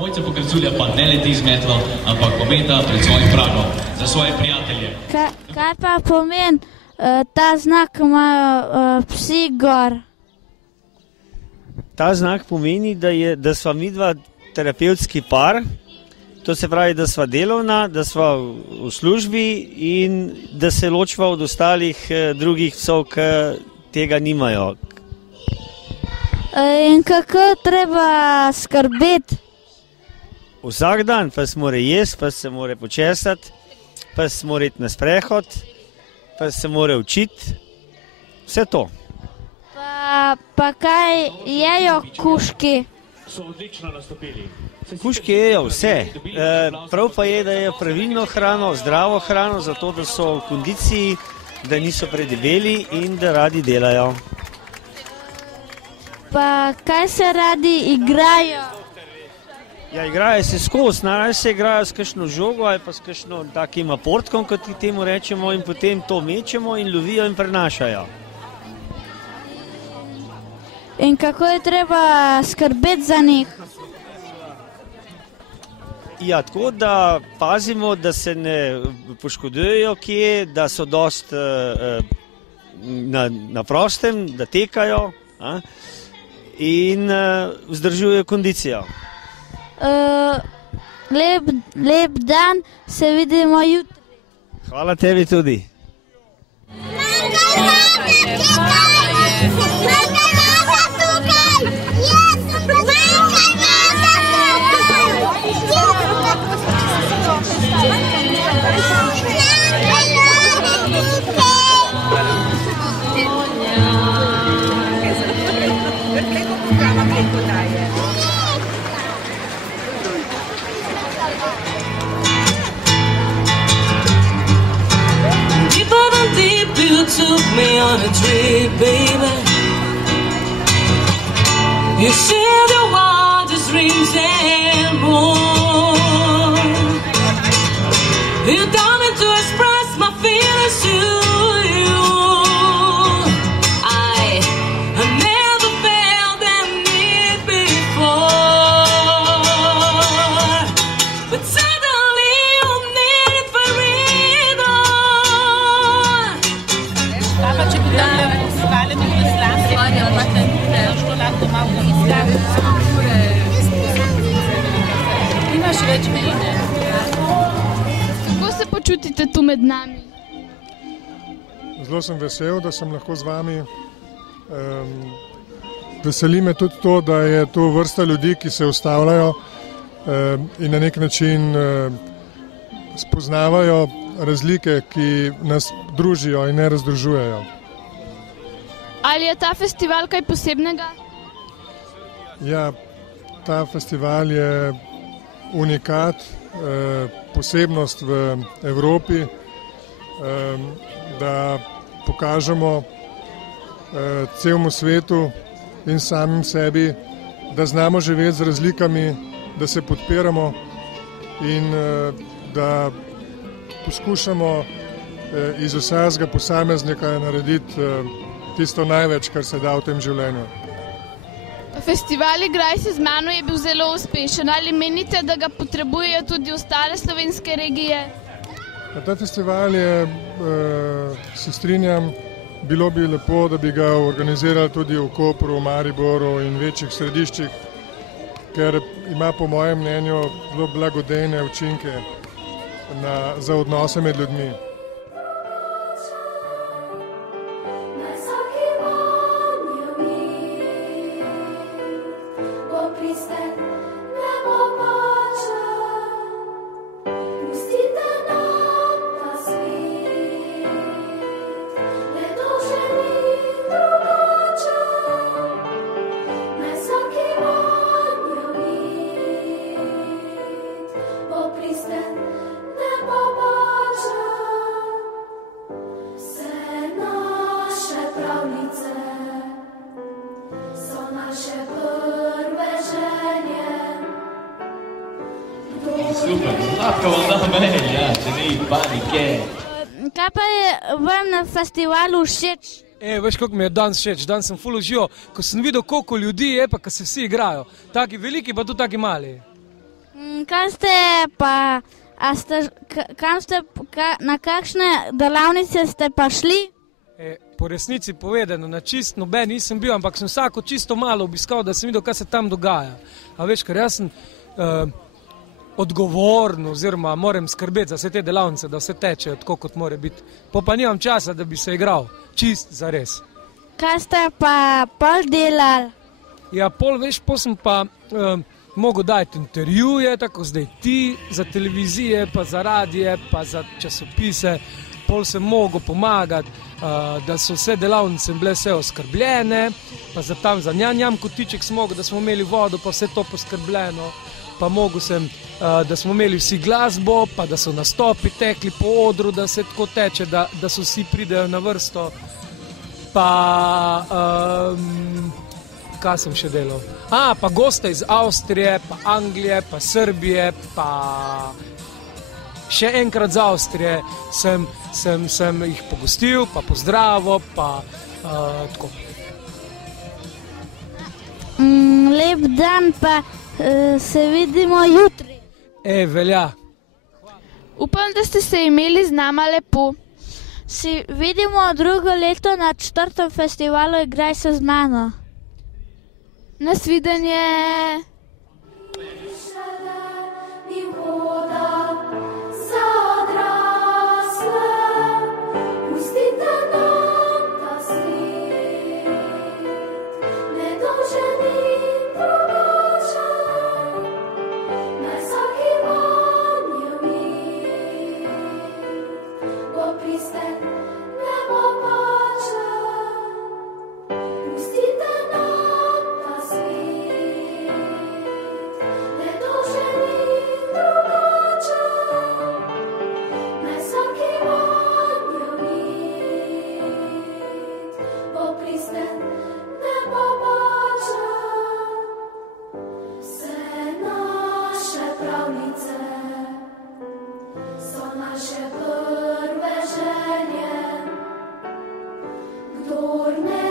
Mojca Pokrajculja pa ne leti z metlo, ampak pometa pred svojim pragom za svoje prijatelje. Kaj pa pomeni ta znak, ko imajo psi gor? Ta znak pomeni, da sva midva terapevtski par, to se pravi, da sva delovna, da sva v službi in da se ločva od ostalih drugih psov, ki tega nimajo. In kako treba skrbeti? Vsak dan pa se mora jesti, pa se mora počesati, pa se mora iti na sprehod, pa se mora učiti, vse to. Pa kaj jejo kužki? So odlično nastopili. Kužki jejo vse, prav pa je, da jejo pravilno hrano, zdravo hrano, zato da so v kondiciji, da niso predebeli in da radi delajo. Pa kaj se radi igrajo? Ja, igrajo se skozi, najraje se igrajo s kakšno žogo ali pa s kakšno takim aportkom, kot temu rečemo, in potem to mečemo in lovijo in prenašajo. In kako je treba skrbeti za njih? Ja, tako da pazimo, da se ne poškodujejo kje, da so dost na prostem, da tekajo in vzdržujejo kondicijo. Lep dan, se vidimo jutri. Hvala tebi tudi. Took me on a trip, baby. You said the wildest dreams and more. You told me to express my feelings to you. I have never felt that need before, but suddenly you need it for freedom. Če bi tam ostale mi poslanske, što lahko malo izgleda. Imaš več mene. Kako se počutite tu med nami? Zelo sem vesel, da sem lahko z vami. Veseli me tudi to, da je to vrsta ljudi, ki se ustavljajo in na nek način spoznavajo razlike, ki nas družijo in ne razdružujejo. Ali je ta festival kaj posebnega? Ja, ta festival je unikat, posebnost v Evropi, da pokažemo celemu svetu in samim sebi, da znamo živeti z razlikami, da se podpiramo in da poskušamo iz vsakega posameznika narediti tisto največ, kar se da v tem življenju. Festival Igraj se z mano je bil zelo uspešen. Ali menite, da ga potrebujejo tudi ostale slovenske regije? Ta festival je, se strinjam, bilo bi lepo, da bi ga organizirali tudi v Kopru, v Mariboru in večjih središčih, ker ima po mojem mnenju zelo blagodejne učinke za odnose med ljudmi. Super, Zlatka vam da mail, ja, če ni panike. Kaj pa je vam na festivalu všeč? Veš, kako mi je danes všeč, danes sem ful užival, ko sem videl, koliko ljudi je, pa ko se vsi igrajo. Taki veliki, pa tudi taki mali. Kaj ste pa, na kakšne delavnice ste pa šli? Po resnici povedano, na čist noben nisem bil, ampak sem vsako čisto malo obiskal, da sem videl, kaj se tam dogaja. A veš, ker jaz sem odgovoren oziroma moram skrbeti za vse te delavnice, da vse teče tako, kot mora biti. Pa nimam časa, da bi se igral, čist zares. Kaj ste pa pol delali? Ja, pol sem pa mogel dajati intervjuje, tako zdaj ti, za televizije, pa za radije, pa za časopise. Pol sem mogel pomagati, da so vse delavnice bile vse oskrbljene, pa za njam kotiček sem mogel, da smo imeli vodo, pa vse to poskrbljeno. Pa mogel sem, da smo imeli vsi glasbo, pa da so nastopi tekli po odru, da se tako teče, da so vsi pridejo na vrsto. Pa, kaj sem še delal? Pa goste iz Avstrije, pa Anglije, pa Srbije, pa še enkrat z Avstrije sem jih pogostil, pa pozdravil, pa tako. Lep dan, pa se vidimo jutri. Velja. Upam, da ste se imeli z nama lepo. Si vidimo drugo leto na 4. festivalu Igraj se z mano. Nasvidenje. Naše prve želje, kdor ne